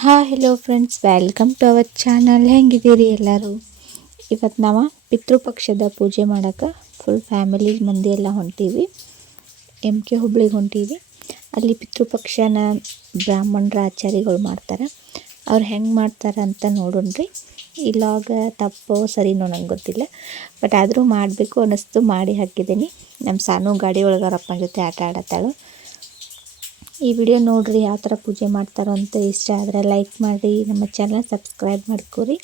Hello friends, welcome to our channel. ಹೆಂಗಿದ್ದೀರಿ ಎಲ್ಲರೂ? ಇವತ್ತು ನಾವು ಪಿತೃಪಕ್ಷದ ಪೂಜೆ ಮಾಡೋಕ್ಕೆ ಫುಲ್ ಫ್ಯಾಮಿಲಿ ಮಂದಿ ಎಲ್ಲ ಹೊಂಟೀವಿ. MK ಹುಬ್ಳಿಗೆ ಹೊಂಟೀವಿ. ಅಲ್ಲಿ ಪಿತೃಪಕ್ಷನ ಬ್ರಾಹ್ಮಣರ ಆಚಾರಿಗಳು ಮಾಡ್ತಾರೆ. ಅವ್ರು ಹೆಂಗೆ ಮಾಡ್ತಾರೆ ಅಂತ ನೋಡೋಣ್ರಿ. ಇಲ್ಲಾಗ ತಪ್ಪು ಸರಿನೋ ನಂಗೆ ಗೊತ್ತಿಲ್ಲ, ಬಟ್ ಆದರೂ ಮಾಡಬೇಕು ಅನ್ನಿಸ್ತು, ಮಾಡಿ ಹಾಕಿದ್ದೀನಿ. ನಮ್ಮ ಸಾನು ಗಾಡಿ ಒಳಗೆ ಅವ್ರ ಅಪ್ಪನ ಜೊತೆ ಆಟ ಆಡತ್ತಾಳು. ಈ ವಿಡಿಯೋ ನೋಡಿರಿ, ಯಾವ ಥರ ಪೂಜೆ ಮಾಡ್ತಾರೋ ಅಂತ. ಇಷ್ಟ ಆದರೆ ಲೈಕ್ ಮಾಡಿ, ನಮ್ಮ ಚಾನಲ್ ಸಬ್ಸ್ಕ್ರೈಬ್ ಮಾಡ್ಕೊರಿ.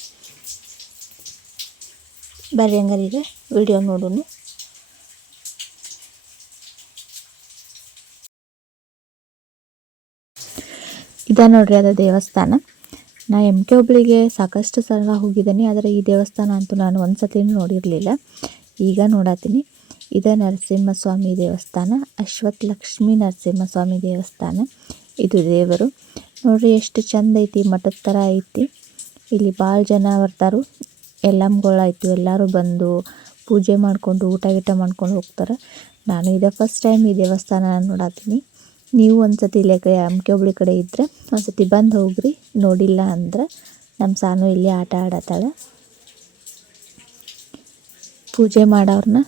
ಬರ್ರಿ ಹಂಗಾರೆ ಈಗ ವಿಡಿಯೋ ನೋಡೋಣ. ಇದ ನೋಡ್ರಿ, ಅದು ದೇವಸ್ಥಾನ. ನಾ MK ಹುಬ್ಳಿಗೆ ಸಾಕಷ್ಟು ಸಲ ಹೋಗಿದ್ದೀನಿ, ಆದರೆ ಈ ದೇವಸ್ಥಾನ ಅಂತೂ ನಾನು ಒಂದು ಸತಿನೂ ನೋಡಿರಲಿಲ್ಲ. ಈಗ ನೋಡತ್ತೀನಿ. ಇದೇ ನರಸಿಂಹಸ್ವಾಮಿ ದೇವಸ್ಥಾನ, ಅಶ್ವತ್ಥ ಲಕ್ಷ್ಮೀ ನರಸಿಂಹಸ್ವಾಮಿ ದೇವಸ್ಥಾನ. ಇದು ದೇವರು ನೋಡ್ರಿ, ಎಷ್ಟು ಚಂದ ಐತಿ, ಮಠದ ಥರ ಐತಿ. ಇಲ್ಲಿ ಭಾಳ ಜನ ಬರ್ತಾರು, ಎಲ್ಲಮ್ಗಳಾಯ್ತು, ಎಲ್ಲರೂ ಬಂದು ಪೂಜೆ ಮಾಡಿಕೊಂಡು ಊಟ ಮಾಡ್ಕೊಂಡು ಹೋಗ್ತಾರೆ. ನಾನು ಇದೇ ಫಸ್ಟ್ ಟೈಮ್ ಈ ದೇವಸ್ಥಾನ ನೋಡತ್ತೀನಿ. ನೀವು ಒಂದು ಸತಿ ಇಲ್ಲೇ MK ಹುಬ್ಳಿ ಕಡೆ ಇದ್ದರೆ ಒಂದು ಸತಿ ಬಂದು ಹೋಗ್ರಿ. ನೋಡಿಲ್ಲ ಅಂದ್ರೆ ನಮ್ಮ ಸಾನು ಇಲ್ಲಿ ಆಟ ಆಡತ್ತಾಳೆ. ಪೂಜೆ ಮಾಡೋರನ್ನ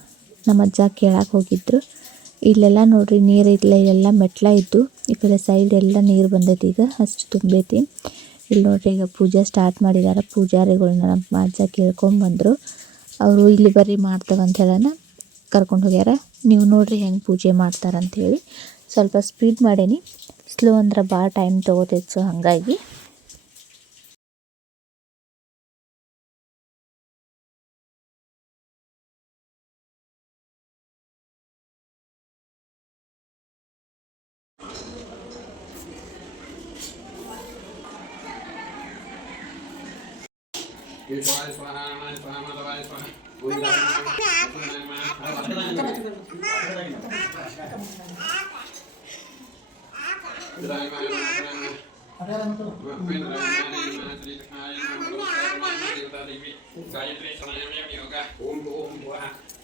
ನಮ್ಮ ಅಜ್ಜ ಕೇಳಕ್ಕೆ ಹೋಗಿದ್ರು. ಇಲ್ಲೆಲ್ಲ ನೋಡ್ರಿ, ನೀರು ಇಲ್ಲೆಲ್ಲ ಮೆಟ್ಲ ಇದ್ದು, ಈ ಕಡೆ ಸೈಡ್ ಎಲ್ಲ ನೀರು ಬಂದೈತಿ, ಈಗ ಅಷ್ಟು ತುಂಬೈತಿ. ಇಲ್ಲಿ ನೋಡ್ರಿ, ಈಗ ಪೂಜೆ ಸ್ಟಾರ್ಟ್ ಮಾಡಿದ್ದಾರೆ. ಪೂಜಾರಿಗಳನ್ನ ನಮ್ಮ ಅಜ್ಜ ಕೇಳ್ಕೊಂಬಂದರು. ಅವರು ಇಲ್ಲಿ ಬರ್ರಿ ಮಾಡ್ತೇವಂತ ಹೇಳೋಣ ಕರ್ಕೊಂಡು ಹೋಗ್ಯಾರ. ನೀವು ನೋಡ್ರಿ ಹೆಂಗೆ ಪೂಜೆ ಮಾಡ್ತಾರಂಥೇಳಿ. ಸ್ವಲ್ಪ ಸ್ಪೀಡ್ ಮಾಡೀನಿ, ಸ್ಲೋ ಅಂದ್ರೆ ಭಾಳ ಟೈಮ್ ತೊಗೋತೈತೆ, ಸೊ ಹಾಗಾಗಿ.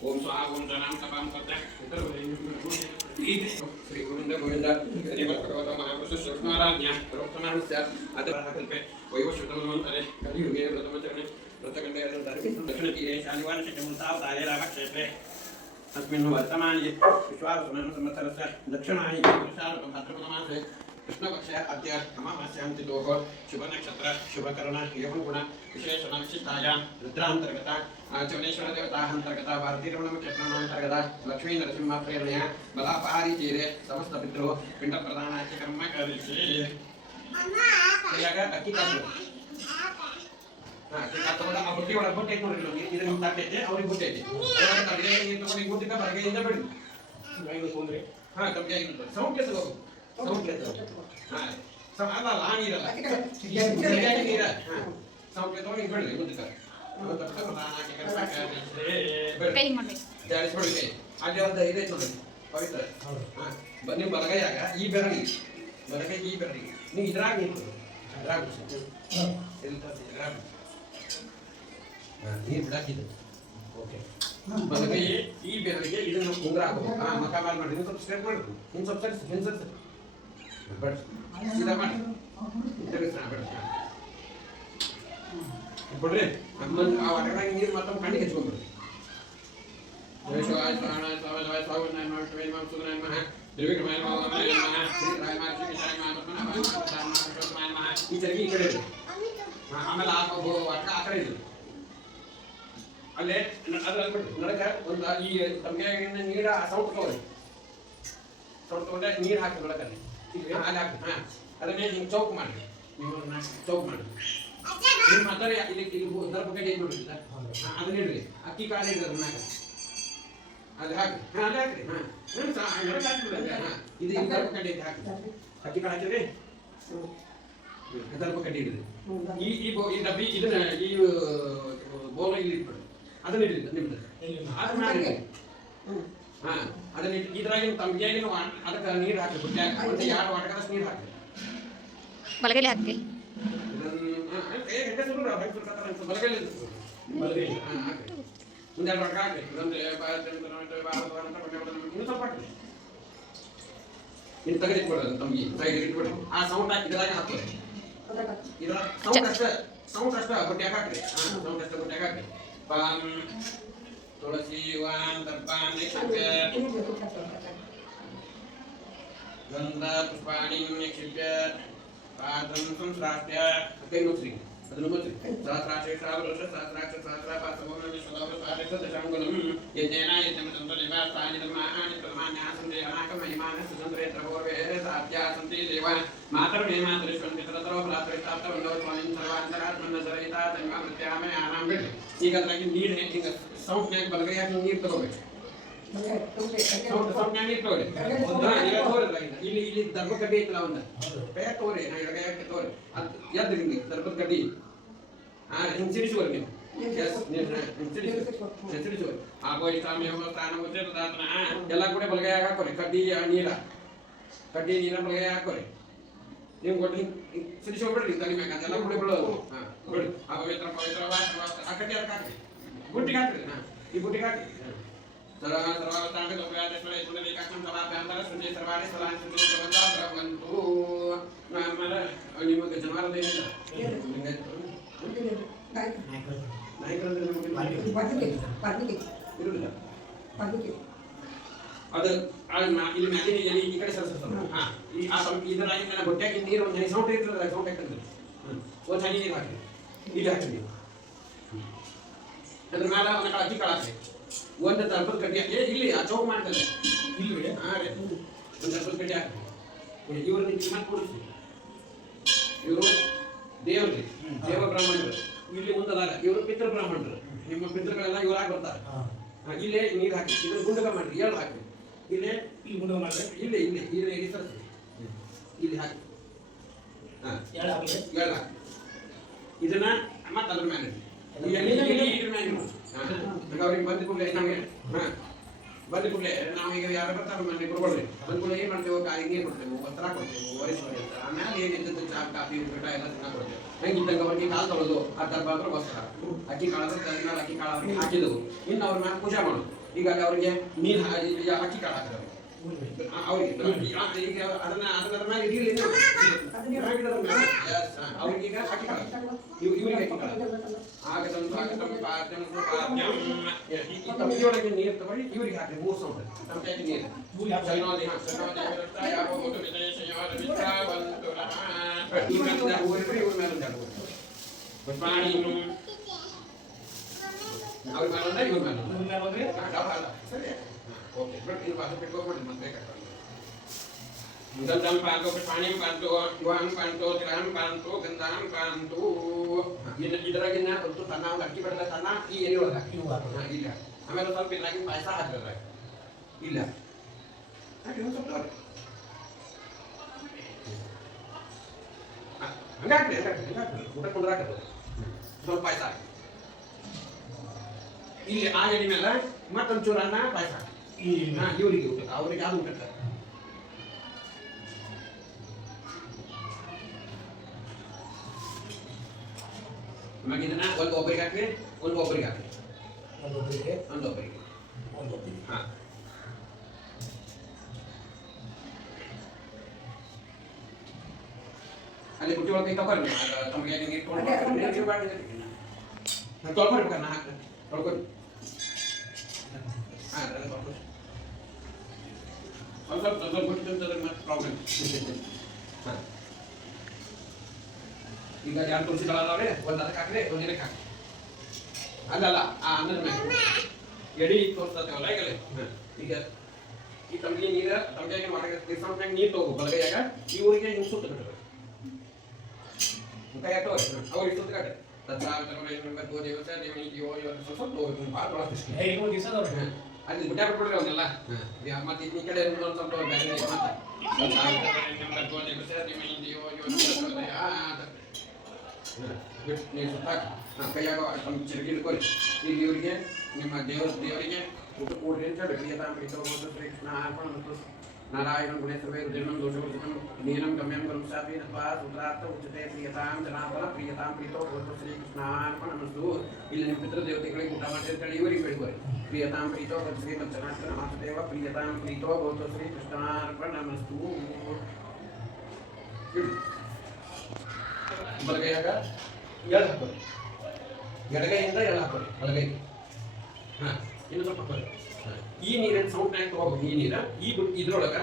ಓಂ ಸ್ವಾ ಓಂ ಧನಂ ತಪಂ ಪದ್ಯ ಶ್ರೀ ಗೋವಿಂದ ಗೋವಿಂದ ಭಗವತ ಮಹಾಪುರುಷ ಶ್ರೀನಾರಾಯಣ ರೋಕ್ತನಾಸ್ಯ ಅದಕಲ್ಪೆ ವೈವಶ್ವತಮಂತರೆ ಕಲಿಯುಗೆ ಪ್ರಥಮಚರಣೆ ಪ್ರತಕಂಡೆ ದಕ್ಷಿಣತೀರೆ ಶಾಲಿವಾರ್ಷಿಕ ಮುಂತಾವತಾಯ ರಾಮಕ್ಷೇತ್ರೆ अस्मिन् वर्तमाने विश्वावसुनाम संवत्सरस्य दक्षिणायने वर्षाऋतुः भाद्रपदमासे कृष्णपक्षे अद्य अमावास्यां तिथोः शुभनक्षत्र शुभकरण एवं विशेषण विशिष्टायां रुद्रान्तर्गता चौनेश्वरदेवताः अंतर्गता भारतीरमणक्षेत्रान्तर्गता लक्ष्मी नरसिंह प्रेरणया बलापहारी तीरे समस्तपितृ पिण्डप्रदानाय कर्म करिष्ये अक्की कासु ಬುಟ್ಟಿ ಒಳಗೆ ಬುಟ್ಟಿ ಐತೆ ನೋಡ್ರಿ, ಇದು ನಿಮ್ಮ ತಟ್ಟೈತೆ, ಅವ್ರಿಗೆ ಬುಟ್ಟಿ ಐತೆ. ನೀರು ತಗೊಂಡು ಈಗ ಬುಟ್ಟಿಕ ಬರಗೈಯಿಂದ ಬಿಡಿ. ಕಮ್ಮಿ ಆಗಿಲ್ಲ, ಸೌಂಡ್ ಕೇಸ್ ಹೋಗು, ಸೌಂಡ್ ಕೇಸ್. ಅಲ್ಲ ಆ ನೀರಲ್ಲ, ನೀರ ಸೌಂಡ್ ಕೇಸ್ ತಗೊಂಡು ಬಿಡ್ರಿ ಬುಟ್ಟಿಕ. ಜಾರಿಸ್ಬಿಡಿ. ಅಲ್ಲಿ ಒಂದು ಇದೈತೆ ನೋಡ್ರಿ, ಪವಿತ್ರ. ನೀವು ಬಲಗೈಯಾಗ ಈ ಬೆರಳಿಗೆ, ಬಲಗೈ ಈ ಬೆರಳಿಗೆ ನೀವು ಇದ್ರಾಗ ನೀರು ಇದ್ರಾಗ ನೀರು ಬಿಡಾಕಿದ್ದು. ಓಕೆ, ಬಲಗೈ ಈ ಬೆರಳಿಗೆ ಇದನ್ನು ಕುಂದ್ರ ಹಾಕೋದು. ಮಕ ಮಾಡಿ ಮಾಡಿ, ಸ್ವಲ್ಪ ಸ್ಟ್ರೇಟ್ ಮಾಡಿದ್ರು, ಹಿಂಗೆ ಸ್ವಲ್ಪ ಸರಿಸಿ, ಹಿಂಗೆ ಸರಿಸಿ ಬೇಡ, ಸೀದಾ ಮಾಡಿ ಬಿಡ್ರಿ. ಆ ಒಳಗಡೆ ನೀರು ಮತ್ತೊಮ್ಮೆ ಕಣ್ಣಿಗೆ ಹಚ್ಕೊಂಡ್ಬಿಡ್ರಿ. ಈ ಚರಿಗೆ ಈ ಕಡೆ ಇದೆ, ಆಮೇಲೆ ಆ ಕಡೆ ಇದೆ. ಅಲ್ಲೇ ಅದ್ರಲ್ಲಿ ನಡಕ ಒಂದು ಈ ತಮಗೆ ನೀರ ಸೌಟ್ ತಗೊಳ್ಳಿ, ಸೌಟ್ ತಗೊಂಡೆ ನೀರು ಹಾಕಿ ನಡಕಲ್ಲಿ ಅಲ್ಲಿ ಹಾಕಿ. ಅದನ್ನೇ ಹಿಂಗೆ ಚೌಕ್ ಮಾಡಿ, ನೀವು ಚೌಕ್ ಮಾಡಿ. ನಿಮ್ಮ ಮಾತಾಡಿ ಇಲ್ಲಿ ದರ್ಭ ಕಡೆ ಏನು ನೋಡಿಲ್ಲ, ಅದನ್ನ ಇಡ್ರಿ. ಅಕ್ಕಿ ಕಾಳು ಇಡ್ರಿ, ಅದನ್ನ ಅಲ್ಲಿ ಹಾಕಿ. ಅಲ್ಲಿ ಹಾಕ್ರಿ. ನಡಕ ಹಾಕಿಬಿಡ್ರಿ. ಇದು ಇಲ್ಲಿ ದರ್ಭ ಕಡೆ ಹಾಕಿ, ಅಕ್ಕಿ ಕಾಳು ಹಾಕಿದ್ರಿ, ದರ್ಭ ಕಡೆ ಇಡ್ರಿ. ಈ ಡಬ್ಬಿ ಇದನ್ನ ಈ ಬೋಲ ಇಲ್ಲಿ ಇಟ್ಬಿಡ್ರಿ. ಅದನ್ನ ಇಡ್ರಿ ನಿಮ್ದು, ಅದನ್ನ ಮಾಡಿ. ಅದನ್ನ ಇದ್ರಾಗಿನ ತಮಗೆ ಅದಕ್ಕೆ ನೀರು ಹಾಕಿ, ಬುಟ್ಟಿ ಹಾಕಿ, ಒಂದು 2 ವಾಟಕದಷ್ಟು ನೀರು ಹಾಕಿ. ಬಲಗೈಲಿ ಹಾಕಿ, ಬಲಗೈಲಿ ಮುಂದೆ 2 ವಾಟಕ ಹಾಕಿ. ಇನ್ನೂ ಸ್ವಲ್ಪ ಹಾಕಿ, ಇನ್ನು ತೆಗೆದಿಟ್ಬಿಡ್ರಿ ತಮಗೆ ಸೈಡ್ ಇಟ್ಬಿಡ್ರಿ. ಆ ಸೌಂಡ್ ಹಾಕಿ ಇದ್ರಾಗ ಹಾಕ್ತಾರೆ. ಇದರ ಸೌಂಡ್ ಅಷ್ಟ ಬಟ್ಟೆ ಹಾಕ್ರಿ ಸೌಂಡ್ ಅಷ್ಟ ಬಟ್ಟೆ ಹಾಕ್ರಿ ಪಾಂ ತುಳಸಿ ವಾಂ ದರ್ಪಾನಿ ಗಂಧ ಪುಷ್ಪಾಣಿ ನಿಕ್ಷಿಪ್ಯ ಪಾದಂ ಸಂಸ್ರಾಷ್ಟ್ಯ ಕೈಮುಚ್ರಿ ಅದನ್ನು ಮುಚ್ರಿ ಸಹಸ್ರಾಕ್ಷ ಶ್ರಾವೃಷ ಸಹಸ್ರಾಕ್ಷ ಸಹಸ್ರಾಪಾಸವಂ ವಿಶ್ವದೌರ ಸಾರಿಸ ದಶಾಂಗುಲಂ ಯಜ್ಞೇನ ಯಜ್ಞಮತಂತ್ರ ನಿವಾಸಾನಿ ಧರ್ಮಾಣಿ ಪ್ರಮಾಣ್ಯಾಸಂತೆ ಅನಾಕ ಮಹಿಮಾನ ಸುತಂತ್ರೇ ತ್ರಪೋರ್ವೇ ಸಾಧ್ಯ ಸಂತೆ ದೇವ ಮಾತರ್ಮೇ ಮಾತರಿಶ್ವಂತಿ ತರತರೋ ಫಲಾತ್ರಿತಾಪ್ತ ವಂದೋ ಸ್ವಾಮಿಂ ಸರ್ವಾಂತರಾತ್ಮನ ಸರಯಿತಾ ತನ್ವಾ ಮೃತ್ಯಾಮಯ ಆನಾಂ ಬಿಡ್ರಿ ಈಗ ಅದ್ರಾಗಿ ನೀರು ಹಿಂಗೆ ಸೌಂಡ್ ಮ್ಯಾಗ ಬಲಗೈಯಾಗಿ ನೀರು ತಗೋಬೇಕು ಸೌಂಡ್ ಮ್ಯಾಗ ನೀರು ತಗೋರಿ ಈಗ ತೋರಿ ಇಲ್ಲಿ ಇಲ್ಲಿ ದರ್ಭ ಕಡ್ಡಿ ಐತಲ್ಲ ಒಂದು ಬೇಗ ತೋರಿ ನಾ ಎಡಗೈಯಾಗಿ ತೋರಿ ಅದು ಎದ್ದು ಹಿಂಗೆ ದರ್ಭದ ಕಡ್ಡಿ ಹಿಂಗೆ ಸಿಡಿಸುವರಿ ನೀವು ಸಿಡಿಸುವರಿ ಆಗೋ ಇಷ್ಟಾಮೇವ ಸ್ಥಾನ ಉಚ್ಚೇತದಾತನ ಎಲ್ಲ ಕೂಡ ಬಲಗೈಯಾಗ ಹಾಕೋರಿ ಕಡ್ಡಿ ನೀರ ಕಡ್ಡಿ ನೀರ ಬಲಗೈಯಾಗ ಹಾಕೋರಿ ನೀವು ಕೊಟ್ಟು ಸಿಡಿಸಿ ಹೋಗ್ಬಿಡ್ರಿ ತಲೆ ಮ್ಯಾಗ ಅದೆಲ್ಲ ಕೂಡ ಬಿಡೋದು ಬಿಡ್ರಿ ಅಪವಿತ್ರ ಪವಿತ್ರವಾದ ಆ ಕಡ್ಡಿ ಅದಕ್ಕೆ ಹಾಕ್ರಿ ಗುಟ್ಟಿಗೆ ಹಾಕ್ರಿ ಈ ಗುಟ್ಟಿಗೆ ಹಾಕ್ರಿ ಸರ್ವಾವತಾಂಗ ಲೋಕಯಾದೇಶ್ವರ ಪುಂಡರೀಕಾಕ್ಷಂ ಸಮಾಭ್ಯಾಂತರ ಸುಂಜಯ ಸರ್ವಾಣಿ ಸಲಾನ್ ಸುಂಜಯ ಪ್ರಬಂಧ ಭಗವಂತು ಆಮೇಲೆ ನಿಮಗೆ ಜನವಾರದ ಏನಿಲ್ಲ ಇರುವುದಿಲ್ಲ ಅದು ಇಲ್ಲಿ ಮ್ಯಾಲಿನ ಎಲೆ ಈ ಕಡೆ ಸರಿಸ್ತಾರೆ ಇದರಾಗಿ ನನ್ನ ಬೊಟ್ಟಾಗಿ ನೀರು ಒಂದು ಹನಿ ಸೌಂಡ್ ಇರ್ತದೆ ಸೌಂಡ್ ಹಾಕ್ತದೆ ಒಂದು ಹನಿ ನೀರು ಹಾಕಿ ಇಲ್ಲಿ ಹಾಕ್ತೀವಿ ಅದ್ರ ಮೇಲೆ ಒಂದು ಕಡೆ ಅಕ್ಕಿ ಕಾಳು ಹಾಕಿ ಒಂದು ದರ್ಭದ ಕಡ್ಡಿ ಹಾಕಿ ಇಲ್ಲಿ ಆ ಚೌಕ್ ಮಾಡ್ತಾರೆ ಇಲ್ಲಿ ಹಾಂ ರೀ ಒಂದು ದರ್ಭದ ಕಡ್ಡಿ ಹಾಕಿ ಇವ್ರನ್ನ ಕಿಮ್ಮತ್ ಕೊಡಿಸಿ ಇವರು ದೇವ್ರಿ ದೇವ ಬ್ರಾಹ್ಮಣರು ಇಲ್ಲಿ ಮುಂದದಾರ ಇವರು ಪಿತೃ ಬ್ರಾಹ್ಮಣರು ನಿಮ್ಮ ಪಿತೃಗಳೆಲ್ಲ ಇವರಾಗಿ ಬರ್ತಾರೆ ಇಲ್ಲೇ ನೀರು ಹಾಕಿ ಇದನ್ನ ಗುಂಡಗ ಮಾಡ್ರಿ ಏಳು ಹಾಕಿ ಇಲ್ಲೇ ಇಲ್ಲಿ ಗುಂಡಗ ಮಾಡ್ರಿ ಇಲ್ಲಿ ಇಲ್ಲಿ ಇಲ್ಲಿ ಸರಿಸಿ ಇಲ್ಲಿ ಹಾಕಿ ಏಳು ಹಾಕಿ ಇದನ್ನ ಮತ್ತೆ ಅದ್ರ ಮೇಲೆ ಇದ್ರ ಮೇಲೆ ಅವ್ರಿಗೆ ಬಂದ ಕೂಡಲೇ ನಮಗೆ ಬಂದ ಕೂಡಲೇ ನಾವು ಈಗ ಯಾರು ಬರ್ತಾರೆ ಮನೆ ಕೊಡ್ಕೊಳ್ರಿ ಬಂದ ಕೂಡಲೇ ಏನು ಮಾಡ್ತೇವೆ ಕಾಯಿಗೆ ನೀರು ಕೊಡ್ತೇವೆ ಒತ್ತಡ ಕೊಡ್ತೇವೆ ವಯಸ್ಸು ಅಂತ ಆಮೇಲೆ ಏನಿದ್ದು ಚಾ ಕಾಫಿ ಊಟ ಎಲ್ಲ ತಿನ್ನ ಕೊಡ್ತೇವೆ ಹೆಂಗಿದ್ದಂಗೆ ಅವ್ರಿಗೆ ಕಾಲು ತೊಳೆದು ಆ ದರ್ಬಾದ್ರ ವಸ್ತ್ರ ಅಕ್ಕಿ ಕಾಳದ ಮೇಲೆ ಅಕ್ಕಿ ಕಾಳು ಹಾಕಿದವು ಇನ್ನು ಅವ್ರ ಮೇಲೆ ಪೂಜೆ ಮಾಡೋದು ಈಗ ಅಲ್ಲಿ ಅವ್ರಿಗೆ ನೀರು ಅಕ್ಕಿ ಕಾಳು ಹಾಕಿದವು ಅವ್ರಿಗೆ ಈಗ ಅದನ್ನ ಮೇಲೆ ಇರಲಿ ಅವ್ರಿಗೀಗ ಅಕ್ಕಿ ಕಾಳು ಇವ್ರಿಗೆ ಅಕ್ಕಿ ಕಾಳು ಆಗದಂತ ಆಗತಂ ಪಾದ್ಯಂ ಪಾದ್ಯಂ ಈ ತಪ್ಪಿಯೊಳಗೆ ನೀರು ತಗೊಳ್ಳಿ ಇವ್ರಿಗೆ ಹಾಕಿ 3 ಸೌಂಡ್ ತಪ್ಪಿಯಾಗಿ ನೀರು ಸೈನೋದಿ ಸೈನೋದಿ ಯಾರೋ ಒಂದು ವಿಶೇಷ ಯಾರ ಮಿತ್ರವಂತು ಈ ಮೇಲೆ ಹೋಗ್ರಿ ಇವ್ರ ಮೇಲೆ ಜಾಡು ಪುಷ್ಪಾಣಿ ಅವ್ರ ಮೇಲೆ ಇವ್ರ ಮೇಲೆ ಹೋಗ್ರಿ ಸರಿ ಓಕೆ ಬಟ್ ಇದು ಬಾಸು ಬಿಟ್ಕೋಬೇಡಿ ಮತ್ತೆ ಕಟ್ಕೊಂಡು ಗಂಧಂ ಪಾಂತು ಪುಷ್ಪಾಣಿಂ ಪಾಂತು ಯುವಾಂ ಪಾಂತು ತಿಲಹಂ ಪಾಂತು ಗಂಧಾಂ ಪಾಂತು ಇದರಾಗಿನ ಒಂದು ತನ್ನ ಒಂದು ಅಕ್ಕಿ ಬೆಳೆದ ತನ್ನ ಈ ಎಲೆ ಒಳಗೆ ಇಲ್ಲ ಆಮೇಲೆ ಸ್ವಲ್ಪ ಇದ್ರಾಗಿ ಪಾಯಸ ಹಾಕಿದ್ರೆ ಇಲ್ಲ ಸ್ವಲ್ಪ ಹಂಗಾಕ್ರಿ ಊಟ ಕುಂದ್ರಾಕದು ಸ್ವಲ್ಪ ಪಾಯಸ ಹಾಕಿ ಇಲ್ಲಿ ಆ ಎಲೆ ಮೇಲೆ ಮತ್ತೊಂದು ಚೂರು ಅನ್ನ ಪಾಯಸ ಇವರಿಗೆ ಊಟ ಅವ್ರಿಗೆ ಅದು ಊಟ ನಮಗೆ ಇದನ್ನ ಒಂದು ಒಬ್ಬರಿಗೆ ಹಾಕಿ ಒಂದು ಒಬ್ಬರಿಗೆ ಹಾಕಿ ಒಂದೊಬ್ಬರಿಗೆ ಹಾಂ ಅಲ್ಲಿ ಬುಟ್ಟಿ ಒಳಗೆ ತಗೊಳ್ಳಿ ತಮಗೆ ನೀರು ತೊಳ್ಕೊಳ್ಬೇಕು ನಾ ಹಾಕಿ ತೊಳ್ಕೊಳಿ ಹಾಂ ಸ್ವಲ್ಪ ಸ್ವಲ್ಪ ಬಿಟ್ಟು ಮತ್ತೆ ಪ್ರಾಬ್ಲಮ್ ಹಾಂ ಈಗ ಎರಡು ತುಳಸಿಗಳವ್ರೆ ಒಂದು ಅದಕ್ಕೆ ಹಾಕ್ರಿ ಒಂದು ಇದಕ್ಕೆ ಹಾಕಿ ಅಲ್ಲಲ್ಲ ಆ ಅನ್ನದ ಮೇಲೆ ಎಡಿ ತೋರಿಸ್ತೇವಲ್ಲ ಈಗಲೇ ಈಗ ಈ ತಮಗೆ ನೀರು ತಮಗೆ ಮಾಡಿ ನೀರು ತಗೋ ಬಲಗೈಯಾಗ ಈ ಊರಿಗೆ ಹಿಂಗೆ ಸುತ್ತ ಬಿಡ್ರಿ ಕೈ ಹಾಕ್ತವ ಅವ್ರಿಗೆ ಸುತ್ತ ಕಟ್ರಿ ಅಲ್ಲಿ ಬಿಟ್ಟ ಬಿಟ್ಬಿಡ್ರಿ ಅವನ್ನೆಲ್ಲ ಮತ್ತೆ ಈ ಕಡೆ ಸ್ವಲ್ಪ ನೀವು ಸುತ್ತಾಕಿ ಕೈಯಾಗ ಒಂದು ಚಿರಗಿ ಇಟ್ಕೊಳ್ಳಿ ಈಗ ಇವರಿಗೆ ನಿಮ್ಮ ದೇವರಿಗೆ ಊಟ ಕೂಡ್ರಿ ಅಂತ ಹೇಳಿ ಪ್ರಿಯತಾಂಪ್ರೀತೋ ಶ್ರೀಕೃಷ್ಣ ಅರ್ಪಣ ಮತ್ತು ನಾರಾಯಣ ಗುಣೇಶ್ವರೇ ರುದಿರ್ಣಂ ದೋಷವರ್ಜಿತಂ ನೀನಂ ಗಮ್ಯಂ ಗರುಷಾಪಿ ನತ್ವಾ ಸೂತ್ರಾರ್ಥ ಉಚಿತೆ ಪ್ರಿಯತಾಂ ಜನಾರ್ದನ ಪ್ರಿಯತಾಂ ಪ್ರೀತೋ ಭವತು ಶ್ರೀಕೃಷ್ಣಾರ್ಪಣ ನಮಸ್ತು ಇಲ್ಲಿ ನಿಮ್ಮ ಪಿತೃ ದೇವತೆಗಳಿಗೆ ಊಟ ಮಾಡಿರ್ತೇಳಿ ಇವರಿಗೆ ಬೆಳಿಗೋರಿ ಪ್ರಿಯತಾಂ ಪ್ರೀತೋ ಭವತು ಶ್ರೀ ಮತ್ಸನಾಥನ ಮಾತದೇವ ಪ್ರಿಯತಾಂ ಪ್ರೀತೋ ಭವತು ಶ್ರೀಕೃಷ್ಣಾರ್ಪಣ ನಮಸ್ತು ಬಲಗೈಯಾಗ ಎಳ್ಳು ಹಾಕೋರಿ, ಎಡಗೈಯಿಂದ ಎಳ್ಳು ಹಾಕೋರಿ ಬಲಗೈಗೆ. ಹಾಂ, ಇನ್ನು ಸ್ವಲ್ಪ ಹಾಕೋರಿ. ಈ ನೀರಿನ ಸೌಂಡ್ ಟ್ಯಾಂಕ್ ತಗೋಬೇಕು. ಈ ನೀರ ಇದ್ರೊಳಗೆ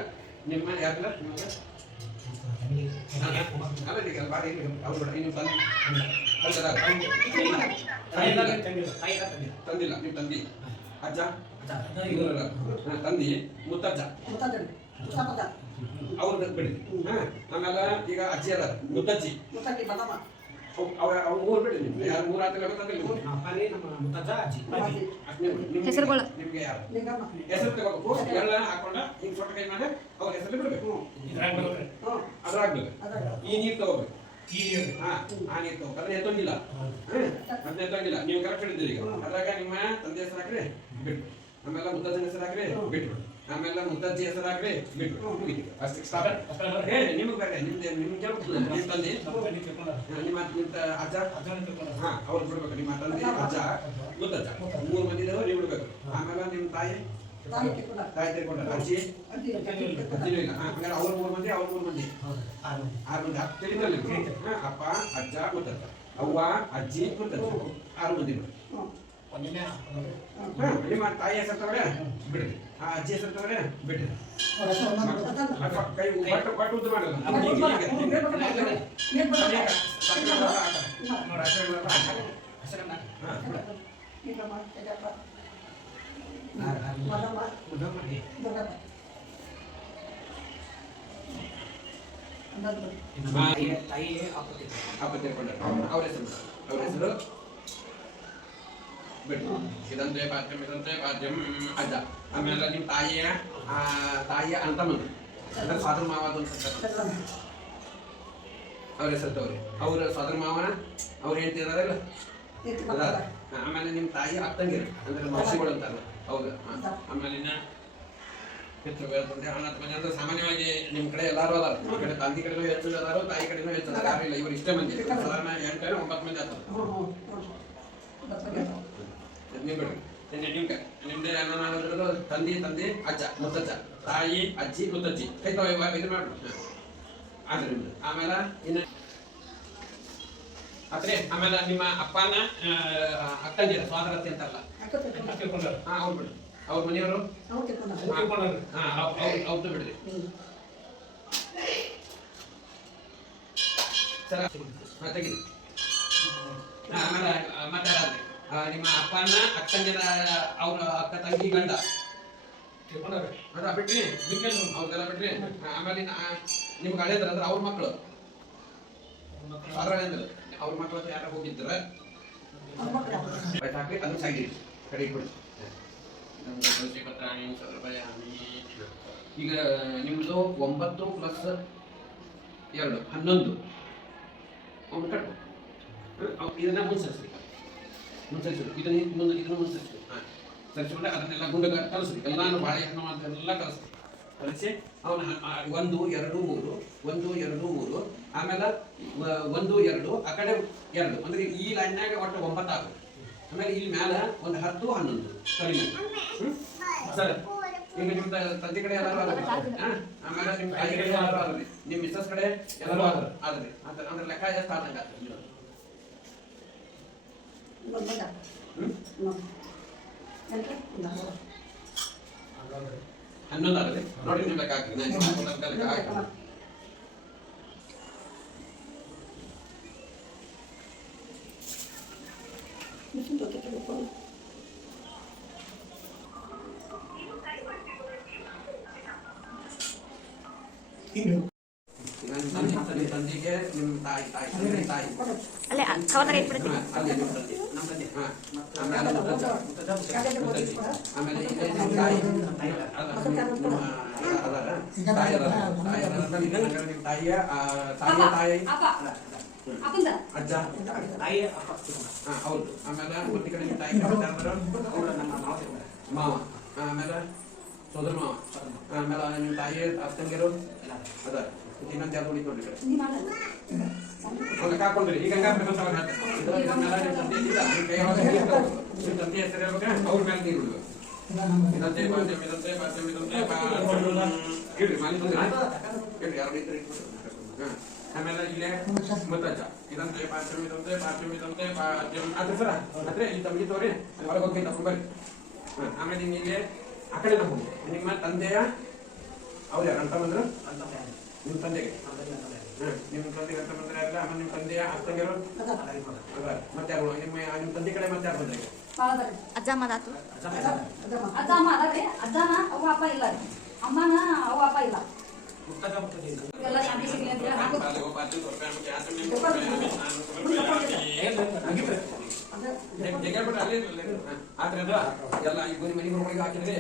ನಿಮ್ಮ ಯಾಕಲ್ಲ ನಿಮಗೆ ತಂದಿಲ್ಲ ನೀವು ತಂದಿ ಅಜ್ಜ ತಂದಿ ಮುತ್ತಜ್ಜ ಅವ್ರ ಬಿಡಿ. ಆಮೇಲೆ ಈಗ ಅಜ್ಜಿ ಅದ ಮುತ್ತಜ್ಜಿ ಅವ್ರು ಮೂರು ಬಿಡಿ. ನಿಮ್ಗೆ ಯಾರು ಮೂರು ಆತ ಹೆಸರುಗಳು ನಿಮ್ಗೆ ಯಾರು ಹೆಸರು ತಗೋಬೇಕು. ಎಲ್ಲ ಹಾಕೊಂಡ ಹಿಂಗ್ ಸೊಟ್ಟ ಕೈ ಮಾಡಿ ಅವ್ರ ಹೆಸರು ಬಿಡ್ಬೇಕು. ಅದ್ರಾಗ್ಬೇಕು. ಈ ನೀರು ತಗೋಬೇಕು. ಹಾ, ಆ ನೀರು ತಗೋಬೇಕು. ಅದನ್ನ ಎತ್ತೊಂಗಿಲ್ಲ, ಅದನ್ನ ಎತ್ತೊಂಗಿಲ್ಲ. ನೀವು ಕರೆಕ್ಟ್ ಹೇಳಿದ್ದೀರಿ. ಈಗ ಅದ್ರಾಗ ನಿಮ್ಮ ತಂದೆ ಹೆಸರು ಹಾಕ್ರಿ ಬಿಟ್ಟು, ಆಮೇಲೆ ಮುತ್ತಜ್ಜನ ಹೆಸರು ಹಾಕ್ರಿ ಬಿಟ್ಟು, ಆಮೇಲೆ ಮುತ್ತಜ್ಜಿ ಹೆಸರು ಹಾಕ್ರಿ ಬಿಟ್ಟು, ಅಷ್ಟೇ ಸ್ಟಾಪ್. ನಿಮ್ಗೆ ಬೇರೆ ನಿಮ್ದು ನಿಮ್ಗೆ ಕೇಳ್ಬೇಕು. ನಿಮ್ಮ ತಂದೆ ನಿಮ್ಮ ಅಜ್ಜ ಹಾ ಅವ್ರು ಬಿಡ್ಬೇಕು. ನಿಮ್ಮ ತಂದೆ ಅಜ್ಜ ಮುತ್ತಜ್ಜ ಮೂರು ಮಂದಿ ಇದಾವೆ, ನೀವು ಬಿಡ್ಬೇಕು. ಆಮೇಲೆ ನಿಮ್ಮ ತಾಯಿ ತಿರ್ಕೊಂಡ್ರ, ಅಜ್ಜಿ ಅಜ್ಜಿನೂ ಇಲ್ಲ. ಹಂಗಾರೆ ಅವ್ರ ಮೂರು ಮಂದಿ ಅವ್ರ ಮೂರು ಮಂದಿ 6 ಮಂದಿ ತಿಳಿದ್ರಲ್ಲಿ. ಅಪ್ಪ ಅಜ್ಜ ಮುತ್ತಜ್ಜ, ಅವ್ವ ಅಜ್ಜಿ ಮುತ್ತಜ್ಜ 6 ಮಂದಿ. ನಿಮ್ಮ ತಾಯಿ ಹೆಸರು ತಗೊಳ್ಳೆ ಬಿಡ್ರಿ, ಆ ಅಜ್ಜಿ ಹೆಸರು ತಗೊಳ್ಳೆ ಬಿಡ್ರಿ. ಕೈ ಬಟ್ಟು ಉದ್ದು ಮಾಡಲ್ಲ. ಅವ್ರ ಹೆಸರು ಬಿಟ್ಟು ಇದಂತೆ ಪಾದ್ಯಂ ಅಜ್ಜ. ಆಮೇಲೆ ನಿಮ್ಮ ತಾಯಿಯ ಅಂತ ಮಂದಿ ಅಂದ್ರೆ ಸ್ವಾದ್ರ ಮಾವ ಅಂತ ಅವ್ರ ಹೆಸರು ತವ್ರಿ. ಅವ್ರ ಸ್ವಾದ್ರ ಮಾವನ ಅವ್ರು ಹೇಳ್ತಿದಾರಲ್ಲ ಅದಾರ. ಆಮೇಲೆ ನಿಮ್ಮ ತಾಯಿ ಅಕ್ಕಂಗಿರ ಅಂದ್ರೆ ಮಹರ್ಷಿಗಳು ಅಂತಾರಲ್ಲ ಹೌದು. ಆಮೇಲೆ ಇನ್ನ ಅಂದ್ರೆ ಸಾಮಾನ್ಯವಾಗಿ ನಿಮ್ ಕಡೆ ಎಲ್ಲಾರು ಅದಾರ. ಈ ಕಡೆ ತಂದೆ ಕಡೆನೂ ಹೆಚ್ಚು ಅದಾರು, ತಾಯಿ ಕಡೆನೂ ಹೆಚ್ಚು ಅದಾರ. ಯಾರು ಇಲ್ಲ, ಇವ್ರು ಇಷ್ಟೇ ಮಂದಿ. ಸಾಧಾರಣ 8 9 ಮಂದಿ ಆಗ್ತಾರೆ. ನೀವು ಬಿಡ್ರಿ. ನಿಮ್ದೆ ಏನಾದ್ರು ತಂದೆ ಅಜ್ಜ ಮುತ್ತಜ್ಜ, ತಾಯಿ ಅಜ್ಜಿ ಮುತ್ತಜ್ಜಿ ಕೈತಾವ ಇದು ಮಾಡ್ಬಿಟ್ಟು ಆದ್ರೆ ನಿಮ್ದು. ಆಮೇಲೆ ಇನ್ನು ಅತ್ರೆ, ಆಮೇಲೆ ನಿಮ್ಮ ಅಪ್ಪನ ಅಕ್ಕಂದಿರ ಸ್ವಾದರತೆ ಅಂತಾರಲ್ಲ ಹಾ ಅವ್ರು ಬಿಡ್ರಿ. ಅವ್ರ ಮನೆಯವರು ಅವ್ರದ್ದು ಬಿಡ್ರಿ. ಸರ ತೆಗಿರಿ. ಆಮೇಲೆ ಮತ್ತೆ ನಿಮ್ಮ ಅಪ್ಪನ ಅಕ್ಕಂದಿರ ಅವ್ರ ಅಕ್ಕ ತಂಗಿ ಗಂಡ ಅದ ಬಿಟ್ರಿ, ಅವ್ರದೆಲ್ಲ ಬಿಟ್ರಿ. ಆಮೇಲೆ ನಿಮ್ಗೆ ಹಳೇದ್ರ ಅಂದ್ರೆ ಅವ್ರ ಮಕ್ಕಳು ಅಂದ್ರೆ ಅವ್ರ ಮಕ್ಕಳ ಯಾರ ಹೋಗಿದ್ರ ಹಾಕಿ ಅದನ್ನ ಸೈಡ್ ಕಡೆ ಇಟ್ಬಿಡಿ. ಈಗ ನಿಮ್ದು 9 + 2 11 ಅವ್ನು ಕಟ್ಬೇಕು. ಇದನ್ನ ಮುನ್ಸರಿಸ್ರಿ ಇದನ್ನ ಮುನ್ಸರಿಸ್ರಿ. ಸರಿಸ್ಕೊಂಡೆ ಅದನ್ನೆಲ್ಲ ಗುಂಡಗ ಕಲಸ್ರಿ. ಎಲ್ಲಾನು ಬಾಳೆಹಣ್ಣು ಅದೆಲ್ಲ ಕಲಸಿ ಅವನ 1 2 3 1 2 3 ಆಮೇಲೆ 1 2 ಆ ಕಡೆ 2 ಅಂದ್ರೆ ಈ ಲೈನ್ನಾಗ ಒಟ್ಟು 9 ಆಗುತ್ತೆ. ಆಮೇಲೆ ಇಲ್ಲಿ ಮ್ಯಾಲ ಒಂದು 10 11 ಸರಿ ಸರ್. ಈಗ ನಿಮ್ಮ ತಂದೆ ಕಡೆ ಎಲ್ಲರೂ ಆಮೇಲೆ ನಿಮ್ಮ ತಾಯಿ ಕಡೆ ಎಲ್ಲರೂ ಆದ್ರಿ, ನಿಮ್ಮ ಮಿಸ್ಸಸ್ ಕಡೆ ಎಲ್ಲರೂ ಆದ್ರಿ. ಅಂದ್ರೆ ಲೆಕ್ಕ ಎಷ್ಟು ಆದಂಗ ಆಗ್ತದೆ. 11 ಆಗಲಿ ನೋಡಿ. ನಿಮ್ಮ ಲೆಕ್ಕ ಹಾಕಿ ಲೆಕ್ಕ ಹಾಕಿ. ತಂದೆಗೆ ನಿಮ್ಮ ತಾಯಿ ಅಲ್ಲೇ ಕವರ್ ಇಟ್ಬಿಡ್ತೀನಿ. ಆಮೇಲೆ ನಿಮ್ಮ ತಾಯಿ ತಾಯಿಯ ಅಜ್ಜ ಹೌದು. ಆಮೇಲೆ ಒಂದು ಕಡೆ ನಿಮ್ಮ ತಾಯಿ ಮಾವ, ಆಮೇಲೆ ಸೋದರ ಮಾವ, ಆಮೇಲೆ ನಿಮ್ಮ ತಾಯಿ ಅಕ್ಕಂಗಿರು ಅದ. ಇನ್ನೊಂದು ಯಾವ್ದು ಉಳಿತು ನೋಡಿ ಹಾಕೊಂಡ್ರಿ. ಈಗ ತಂದೆ ಹೆಸರು ಹೇಳ್ಬೇಕ ಅವ್ರ ಮೇಲೆ ನೀರು ಬಿಡ್ಬೇಕು. ಇದಂತೆ ಪಾದ್ಯಂ ಇದಂತೆ ಪಾದ್ಯಂ ಇದಂತೆ ಇಡ್ರಿ ಮಾಲಿ ಇಡ್ರಿ ಯಾರು ಆಮೇಲೆ ಇಲ್ಲೇ ಮುತ್ತಜ್ಜ ಇದಂತೆ ಪಾಚಮ್ ಅದ್ರ ಸರ ಅಂದ್ರೆ ಈ ತಮ್ಗೆ ತೋರಿ ಅಲ್ಲಿ ಹೊರಗೆ ಹೋಗಿ ತಗೊಂಡು ಬರ್ರಿ. ಆಮೇಲೆ ನಿಮ್ಗೆ ಇಲ್ಲಿ ಆ ಕಡೆ ತಗೊಂಡು ನಿಮ್ಮ ತಂದೆಯ ಅವ್ರು ಯಾರು ಅಂತ ಬಂದ್ರು ನಿಮ್ಮ ತಂದೆಗೆ ನಿಮ್ಮ ತಂದೆಗೆ ಅಂತ ಬಂದ್ರೆ ಅಲ್ಲ. ಆಮೇಲೆ ನಿಮ್ಮ ತಂದೆಯ ಅತ್ತಂಗಿರು ಮತ್ತೆ ಯಾರು ನಿಮ್ಮ ತಂದೆ ಕಡೆ ಮತ್ತೆ ಯಾರು ಬಂದ್ರೆ ಅಜ್ಜ ಮಾದಾತು ಅಜ್ಜ ಅಮ್ಮ ಅದಾರೆ. ಅಜ್ಜನ ಅವ್ವ ಅಪ್ಪ ಇಲ್ಲ, ಅಮ್ಮನ ಅವ್ವ ಅಪ್ಪ ಇಲ್ಲ. ಎಲ್ಲ ಶಾಂತಿ ಸಿಗ್ಲಿ ಅಂತ ಹೇಳಿ ಹಾಕು. ಎಲ್ಲ ಈ ಗೋರಿ ಮನೆ ಹೊರಗೆ ಹಾಕಿದ್ರೆ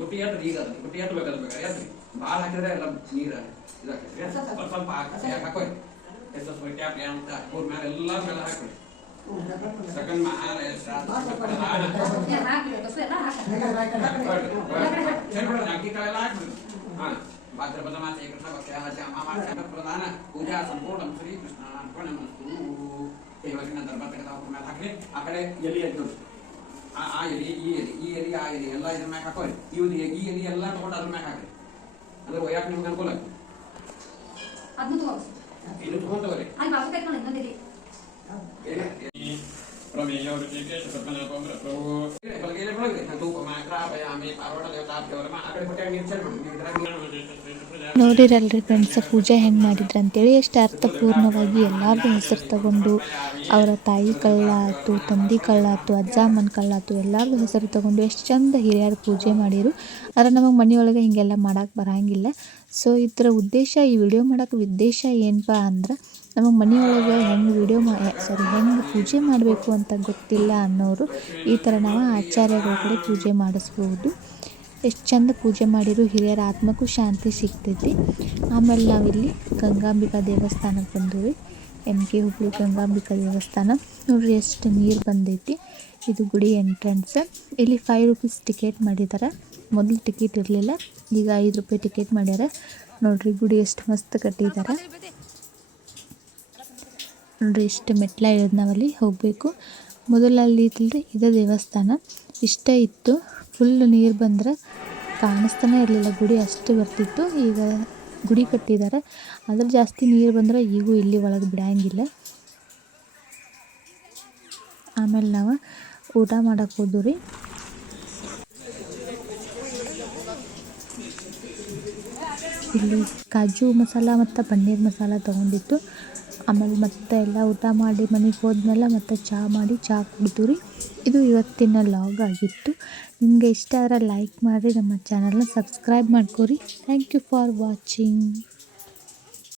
ಗುಟ್ಟಿ ಹಾಕ್ರಿ. ಈಗ ಗುಟ್ಟಿ ಹಾಕ್ಬೇಕಾದ್ರೆ ಬೇಕಾದ್ರೆ ಭಾಳ ಹಾಕಿದ್ರೆ ಎಲ್ಲ ನೀರು ಇದಾಗ್ತದೆ. ಸ್ವಲ್ಪ ಹಾಕೋರಿ ಎಷ್ಟು ಟ್ಯಾಪ್ ಅಂತ ಊರ್ ಮೇಲೆ ಎಲ್ಲ ಮೇಲೆ ಹಾಕ್ರಿ. ಸಕನ್ ಮಹಾರಾಷ್ಟ್ರ ಅಂಕಿಗಳೆಲ್ಲ ಹಾಕ್ಬಿಡ್ರಿ. ಭಾದ್ರಪದ ಮಾಸೆ ಕೃಷ್ಣ ಪಕ್ಷ ಅಮಾವಾಸ್ಯ ಪ್ರಧಾನ ಪೂಜಾ ಸಂಪೂರ್ಣ ಶ್ರೀ ಕೃಷ್ಣ ಅರ್ಪಣಮಸ್ತು. ಇವಾಗಿನ ಧರ್ಮತಕ್ಕದ ಮೇಲೆ ಹಾಕ್ರಿ. ಆ ಕಡೆ ಎಲಿ ಎದ್ದು ಆ ಎಲಿ ಈ ಎಲಿ ಈ ಎಲಿ ಆ ಎಲಿ ಎಲ್ಲ ಇದ್ರ ಮ್ಯಾಗ ಹಾಕೋರಿ. ಈ ಎಲಿ ಎಲ್ಲ ತಗೊಂಡು ಅದ್ರ ಮ್ಯಾಗ ಹಾಕ್ರಿ. ಅಂದ್ರೆ ಒಯ್ಯಾಕ ನಿಮ್ಗೆ ಅನುಕೂಲ ಇನ್ನು ತಗೊಂಡವ್ರಿ. ನೋಡಿರಲ್ರಿ ಫ್ರೆಂಡ್ಸ್ ಪೂಜೆ ಹೆಂಗೆ ಮಾಡಿದ್ರು ಅಂತೇಳಿ. ಎಷ್ಟು ಅರ್ಥಪೂರ್ಣವಾಗಿ ಎಲ್ಲರದು ಹೆಸರು ತಗೊಂಡು ಅವರ ತಾಯಿ ಕಳ್ಳಾತು, ತಂದೆ ಕಳ್ಳಾತು, ಅಜ್ಜ ಅಮ್ಮನ ಕಳ್ಳಾತು ಎಲ್ಲರದು ಹೆಸರು ತಗೊಂಡು ಎಷ್ಟು ಚಂದ ಹಿರಿಯರು ಪೂಜೆ ಮಾಡಿರು. ಆದರೆ ನಮಗೆ ಮನೆಯೊಳಗೆ ಹೀಗೆಲ್ಲ ಮಾಡೋಕೆ ಬರೋಂಗಿಲ್ಲ. ಸೊ ಇದರ ಉದ್ದೇಶ, ಈ ವಿಡಿಯೋ ಮಾಡೋಕೆ ಉದ್ದೇಶ ಏನಪ್ಪ ಅಂದ್ರೆ ನಮಗೆ ಮನೆಯೊಳಗೆ ಹೆಂಗೆ ಹೆಂಗೆ ಪೂಜೆ ಮಾಡಬೇಕು ಅಂತ ಗೊತ್ತಿಲ್ಲ ಅನ್ನೋರು ಈ ಥರ ನಾವು ಆಚಾರ್ಯಗಳ ಕಡೆ ಪೂಜೆ ಮಾಡಿಸ್ಬೋದು. ಎಷ್ಟು ಚಂದ ಪೂಜೆ ಮಾಡಿರೋ ಹಿರಿಯರ ಆತ್ಮಕ್ಕೂ ಶಾಂತಿ ಸಿಗ್ತೈತಿ. ಆಮೇಲೆ ನಾವಿಲ್ಲಿ ಗಂಗಾಂಬಿಕಾ ದೇವಸ್ಥಾನಕ್ಕೆ ಬಂದೀವಿ. MK ಹುಬ್ಳಿ ಗಂಗಾಂಬಿಕಾ ದೇವಸ್ಥಾನ ನೋಡ್ರಿ ಎಷ್ಟು ನೀರು ಬಂದೈತಿ. ಇದು ಗುಡಿ ಎಂಟ್ರೆನ್ಸ್. ಇಲ್ಲಿ 5 ರೂಪೀಸ್ ಟಿಕೆಟ್ ಮಾಡಿದ್ದಾರೆ. ಮೊದಲು ಟಿಕೆಟ್ ಇರಲಿಲ್ಲ, ಈಗ 5 ರೂಪಾಯಿ ಟಿಕೆಟ್ ಮಾಡ್ಯಾರ. ನೋಡ್ರಿ ಗುಡಿ ಎಷ್ಟು ಮಸ್ತ್ ಕಟ್ಟಿದ್ದಾರೆ. ನೋಡ್ರಿ ಇಷ್ಟು ಮೆಟ್ಲ ಇರೋದು ನಾವಲ್ಲಿ ಹೋಗಬೇಕು. ಮೊದಲಲ್ಲಿ ಇತ್ತಲ್ರಿ ಇದೇ ದೇವಸ್ಥಾನ ಇಷ್ಟ ಇತ್ತು. ಫುಲ್ ನೀರು ಬಂದ್ರೆ ಕಾಣಿಸ್ತಾನೆ ಇರಲಿಲ್ಲ, ಗುಡಿ ಅಷ್ಟು ಬರ್ತಿತ್ತು. ಈಗ ಗುಡಿ ಕಟ್ಟಿದ್ದಾರೆ, ಅದ್ರ ಜಾಸ್ತಿ ನೀರು ಬಂದರೆ ಈಗೂ ಇಲ್ಲಿ ಒಳಗೆ ಬಿಡಂಗಿಲ್ಲ. ಆಮೇಲೆ ನಾವು ಊಟ ಮಾಡಕ್ಕೆ ಹೋದ್ವಿ ರೀ. ಇಲ್ಲಿ ಕಾಜು ಮಸಾಲ ಮತ್ತು ಪನ್ನೀರ್ ಮಸಾಲ ತೊಗೊಂಡಿತ್ತು. ಆಮೇಲೆ ಮತ್ತೆ ಎಲ್ಲ ಊಟ ಮಾಡಿ ಮನೆಗೆ ಹೋದ್ಮೇಲೆ ಮತ್ತೆ ಚಹಾ ಕುಡಿದು ರೀ. ಇದು ಇವತ್ತಿನ ಲಾಗ್ ಆಗಿತ್ತು. ನಿಮಗೆ ಇಷ್ಟ ಆದರೆ ಲೈಕ್ ಮಾಡಿರಿ, ನಮ್ಮ ಚಾನಲ್ನ ಸಬ್ಸ್ಕ್ರೈಬ್ ಮಾಡ್ಕೊರಿ. Thank you for watching.